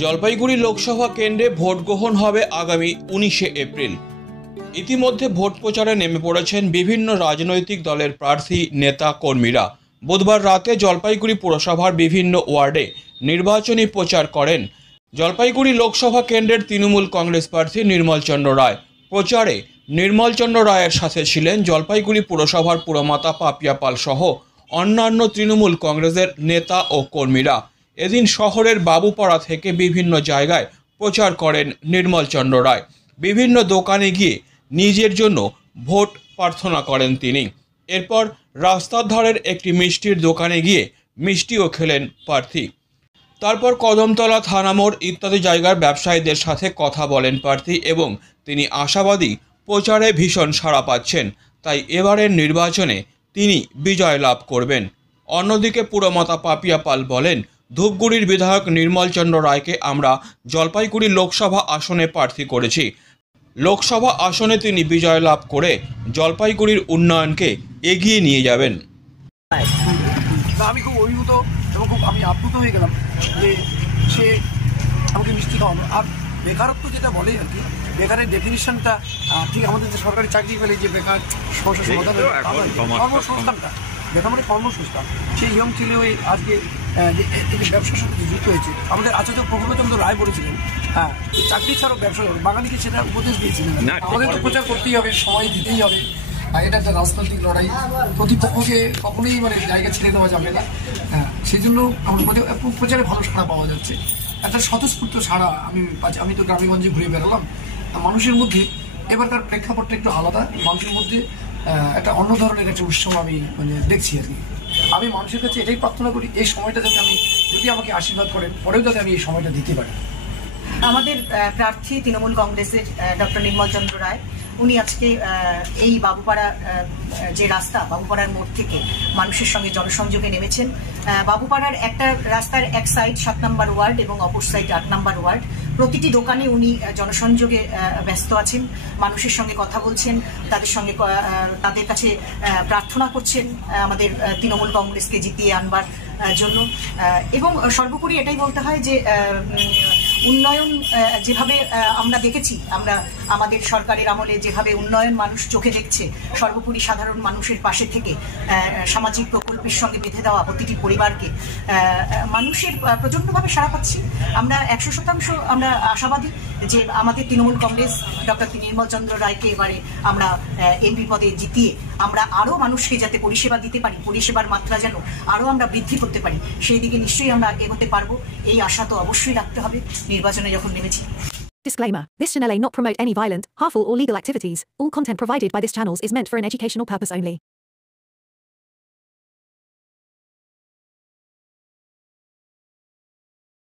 জলপাইগুড়ি লোকসভা কেন্দ্রে ভোট গ্রহণ হবে আগামী 19শে এপ্রিল। ইতিমধ্যে ভোট প্রচারে নেমে পড়েছেন বিভিন্ন রাজনৈতিক দলের প্রার্থী, নেতা, কর্মীরা। বুধবার রাতে জলপাইগুড়ি পুরসভার বিভিন্ন ওয়ার্ডে নির্বাচনী প্রচার করেন জলপাইগুড়ি লোকসভা কেন্দ্রের তৃণমূল কংগ্রেস প্রার্থী নির্মল চন্দ্র রায়। প্রচারে নির্মল চন্দ্র রায়ের সাথে ছিলেন জলপাইগুড়ি পুরসভার পুরমাতা পাপিয়া পাল সহ অন্যান্য তৃণমূল কংগ্রেসের নেতা ও কর্মীরা। এদিন শহরের বাবুপাড়া থেকে বিভিন্ন জায়গায় প্রচার করেন নির্মল চন্দ্র রায়। বিভিন্ন দোকানে গিয়ে নিজের জন্য ভোট প্রার্থনা করেন তিনি। এরপর রাস্তার ধারের একটি মিষ্টির দোকানে গিয়ে মিষ্টিও খেলেন প্রার্থী। তারপর কদমতলা, থানামোড় ইত্যাদি জায়গার ব্যবসায়ীদের সাথে কথা বলেন প্রার্থী এবং তিনি আশাবাদী প্রচারে ভীষণ সাড়া পাচ্ছেন, তাই এবারের নির্বাচনে তিনি বিজয় লাভ করবেন। অন্যদিকে পুরমাতা পাপিয়া পাল বলেন, ধূপগুড়ির বিধায়ক নির্মল চন্দ্র রায়কে আমরা জলপাইগুড়ি লোকসভা আসনে প্রার্থী করেছি। লোকসভা আসনে তিনি বিজয় লাভ করে জলপাইগুড়ির উন্নয়নকে এগিয়ে নিয়ে যাবেন। আমি খুব অভিভূত এবং খুব আপ্লুত হয়ে গেলাম যে সে আমাকে মিষ্টি খাওয়ানো। আর বেকারত্ব যেটা বলে আর কি, বেকারের ডেফিনিশনটা ঠিক আমাদের যে সরকারি চাকরি পেলে যে বেকার সমস্যার সমাধান, কর্মসংস্থানটা বেকার মানে কর্মসংস্থান, সেই ইয়ং ছেলে হয়ে আজকে যে ব্যবসার সাথে যুক্ত হয়েছে। আমাদের আচার্য প্রফুল্লচন্দ্র রায় বলেছিলেন, চাকরি ছাড়াও ব্যবসা হবে, বাঙালিকে সেটা উপদেশ দিয়েছিলেন। আমাদের তো প্রচার করতেই হবে, সময় দিতেই হবে। এটা একটা রাজনৈতিক লড়াই, প্রতিপক্ষকে কখনোই জায়গা ছেড়ে দেওয়া যাবে না। সেই জন্য আমাদের প্রচারে ভালো সাড়া পাওয়া যাচ্ছে, একটা স্বতঃস্ফূর্ত সাড়া আমি তো গ্রামেগঞ্জে ঘুরে বেরোলাম। মানুষের মধ্যে এবারকার প্রেক্ষাপটটা একটু আলাদা, মানুষের মধ্যে একটা অন্য ধরনের একটা উৎসব আমি দেখছি আর কি। আমি মানুষের কাছে এটাই প্রার্থনা করি, এই সময়টা যাতে যদি আমাকে আশীর্বাদ করেন, পরেও যাতে আমি এই সময়টা দিতে পারি। আমাদের প্রার্থী তৃণমূল কংগ্রেসের ডক্টর নির্মল চন্দ্র রায়, উনি আজকে এই বাবুপাড়া যে রাস্তা, বাবুপাড়ার মোড় থেকে মানুষের সঙ্গে জনসংযোগে নেমেছেন। বাবুপাড়ার একটা রাস্তার এক সাইড 7 নম্বর ওয়ার্ড এবং অপর সাইড 8 নম্বর ওয়ার্ড। প্রতিটি দোকানে উনি জনসংযোগে ব্যস্ত আছেন, মানুষের সঙ্গে কথা বলছেন, তাদের কাছে প্রার্থনা করছেন আমাদের তৃণমূল কংগ্রেসকে জিতিয়ে আনবার জন্য। এবং সর্বোপরি এটাই বলতে হয় যে উন্নয়ন যেভাবে আমরা দেখেছি, আমরা আমাদের সরকারের আমলে যেভাবে উন্নয়ন মানুষ চোখে দেখছে, সর্বোপরি সাধারণ মানুষের পাশে থেকে সামাজিক প্রকল্পের সঙ্গে বেঁধে দেওয়া প্রতিটি পরিবারকে মানুষের প্রচণ্ডভাবে সাড়া পাচ্ছি। আমরা 100% আমরা আশাবাদী যে আমাদের তৃণমূল কংগ্রেস ডক্টর নির্মল চন্দ্র রায়কে এবারে আমরা এমপি পদে জিতিয়ে আমরা আরও মানুষকে যাতে পরিষেবা দিতে পারি, পরিষেবার মাত্রা যেন আরও আমরা বৃদ্ধি করতে পারি, সেই দিকে নিশ্চয়ই আমরা এগোতে পারবো। এই আশা তো অবশ্যই রাখতে হবে নির্বাচনে যখন নেমেছি। Disclaimer. This channel may not promote any violent, harmful or legal activities. All content provided by this channel is meant for an educational purpose only.